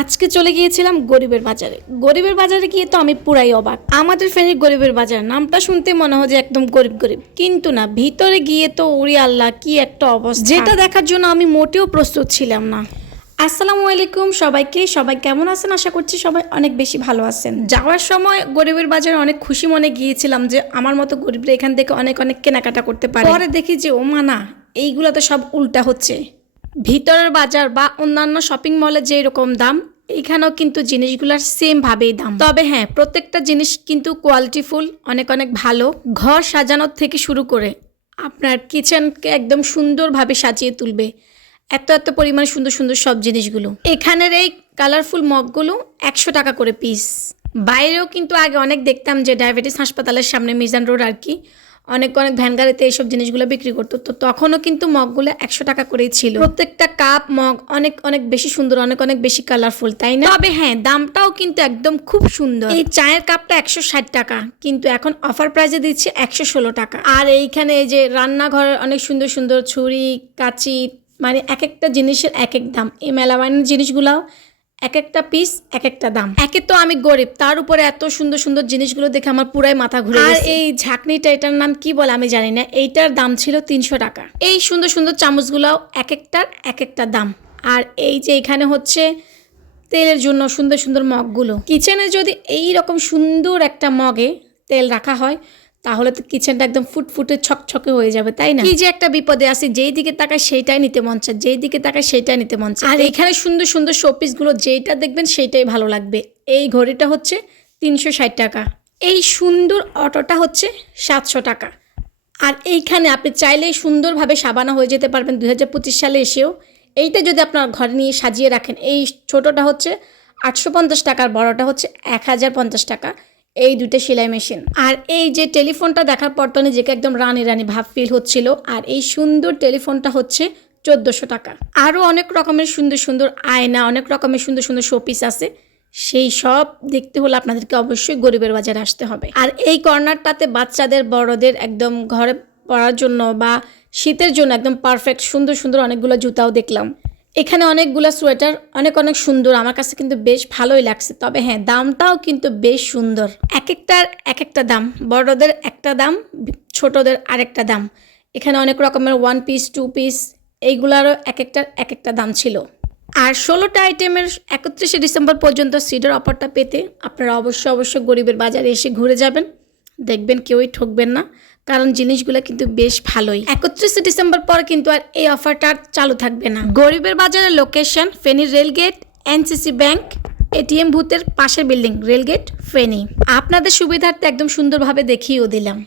আজকে চলে গিয়েছিলাম গরিবের বাজারে। গরিবের বাজারে গিয়ে তো আমি পুরাই অবাক। আমাদের ফেনীর গরিবের বাজার। নামটা শুনতে মনে হয় যে একদম গরিব গরিব। কিন্তু না ভিতরে গিয়ে তো উড়ি আল্লাহ কি একটা অবস্থা। যেটা দেখার জন্য আমি মোটেও প্রস্তুত ছিলাম না। আসসালামু আলাইকুম সবাইকে। সবাই কেমন আছেন? আশা করছি সবাই অনেক বেশি ভালো আছেন। যাওয়ার সময় গরিবের বাজারে অনেক খুশি মনে গিয়েছিলাম যে আমার মতো গরিবরা এখান থেকে অনেক অনেক কেনাকাটা করতে পারে। পরে দেখি যে ও মানা এইগুলো তো সব উল্টা হচ্ছে। ভিতরের বাজার বা অন্যান্য শপিং মলে যে রকম দাম, এখানেও কিন্তু জিনিসগুলোর সেম ভাবেই দাম। তবে হ্যাঁ প্রত্যেকটা জিনিস কিন্তু কোয়ালিটিফুল অনেক অনেক ভালো। ঘর সাজানোর থেকে শুরু করে আপনার কিচেনকে একদম সুন্দরভাবে সাজিয়ে তুলবে। এত এত পরিমাণে সুন্দর সুন্দর সব জিনিসগুলো। এখানের এই কালারফুল মগগুলো একশো টাকা করে পিস বাইরেও কিন্তু আগে অনেক দেখতাম যে ডায়াবেটিস হাসপাতালের সামনে মিজান রোড আর কি। অনেক অনেক ভ্যান গাড়িতে এইসব জিনিসগুলো বিক্রি করতো। তো তখনও কিন্তু মগগুলো একশো টাকা করেই ছিল। প্রত্যেকটা কাপ মগ অনেক অনেক বেশি সুন্দর, অনেক অনেক বেশি কালারফুল তাই না? তবে হ্যাঁ দামটাও কিন্তু একদম খুব সুন্দর। এই চায়ের কাপটা একশো ষাট টাকা, কিন্তু এখন অফার প্রাইজে দিচ্ছে একশো ষোলো টাকা। আর এইখানে এই যে রান্নাঘরের অনেক সুন্দর সুন্দর ছুরি, কাচি মানে এক একটা জিনিসের এক এক দাম। এই মেলামাইনের জিনিসগুলাও এক একটা পিস এক একটা দাম। একে তো আমি গরিব তার উপরে এত সুন্দর সুন্দর জিনিসগুলো দেখে আমার পুরাই মাথা ঘুরে আর এই ঝাঁকনিটা এটার নাম কি বলে আমি জানি না এইটার দাম ছিল তিনশো টাকা। এই সুন্দর সুন্দর চামচগুলাও এক একটার এক একটা দাম। আর এই যে এখানে হচ্ছে তেলের জন্য সুন্দর সুন্দর মগগুলো। কিচেনে যদি এই রকম সুন্দর একটা মগে তেল রাখা হয় তাহলে তো কিচেনটা একদম ফুটফুটে ছকছকে হয়ে যাবে তাই না? কি যে একটা বিপদে আসি যেই দিকে তাকায় সেইটাই নিতে মন চায় যেই দিকে তাকায় সেইটাই নিতে মন চায়। আর এখানে সুন্দর সুন্দর শোপিসগুলো যেইটা দেখবেন সেইটাই ভালো লাগবে। এই ঘড়িটা হচ্ছে তিনশো ষাট টাকা। এই সুন্দর অটোটা হচ্ছে সাতশো টাকা। আর এইখানে আপনি চাইলেই সুন্দরভাবে সাবানা হয়ে যেতে পারবেন দুই হাজার পঁচিশ সালে এসেও। এইটা যদি আপনার ঘরে নিয়ে সাজিয়ে রাখেন এই ছোটোটা হচ্ছে আটশো পঞ্চাশ টাকার বড়টা হচ্ছে এক হাজার পঞ্চাশ টাকা। এই দুটো সেলাই মেশিন। আর এই যে টেলিফোনটা দেখার পর তো নিজেকে একদম রানী রানী ভাব ফিল হচ্ছিল। আর এই সুন্দর টেলিফোনটা হচ্ছে চোদ্দোশো টাকা। আরও অনেক রকমের সুন্দর সুন্দর আয়না, অনেক রকমের সুন্দর সুন্দর শোপিস আছে। সেই সব দেখতে হলে আপনাদেরকে অবশ্যই গরিবের বাজারে আসতে হবে। আর এই কর্নারটাতে বাচ্চাদের, বড়দের একদম ঘরে পড়ার জন্য বা শীতের জন্য একদম পারফেক্ট সুন্দর সুন্দর অনেকগুলো জুতাও দেখলাম। এখানে অনেকগুলো সোয়েটার অনেক অনেক সুন্দর। আমার কাছে কিন্তু বেশ ভালোই লাগছে। তবে হ্যাঁ দামটাও কিন্তু বেশ সুন্দর। এক একটার এক একটা দাম। বড়দের একটা দাম, ছোটদের আরেকটা দাম। এখানে অনেক রকমের ওয়ান পিস টু পিস এইগুলারও এক একটার এক একটা দাম ছিল। আর ষোলোটা আইটেমের একত্রিশে ডিসেম্বর পর্যন্ত সিডার অফারটা পেতে আপনারা অবশ্যই অবশ্যই গরিবের বাজারে এসে ঘুরে যাবেন। দেখবেন কেউই ঠকবেন না, কারণ জিনিসগুলো কিন্তু বেশ ভালোই। একত্রিশে ডিসেম্বর পর কিন্তু আর এই অফারটা চালু থাকবে না। গরিবের বাজারের লোকেশন ফেনীর রেলগেট এনসিসি ব্যাংক এটিএম ভূতের পাশের বিল্ডিং রেলগেট ফেনী আপনাদের সুবিধার্থে একদম সুন্দরভাবে দেখিয়েও দিলাম।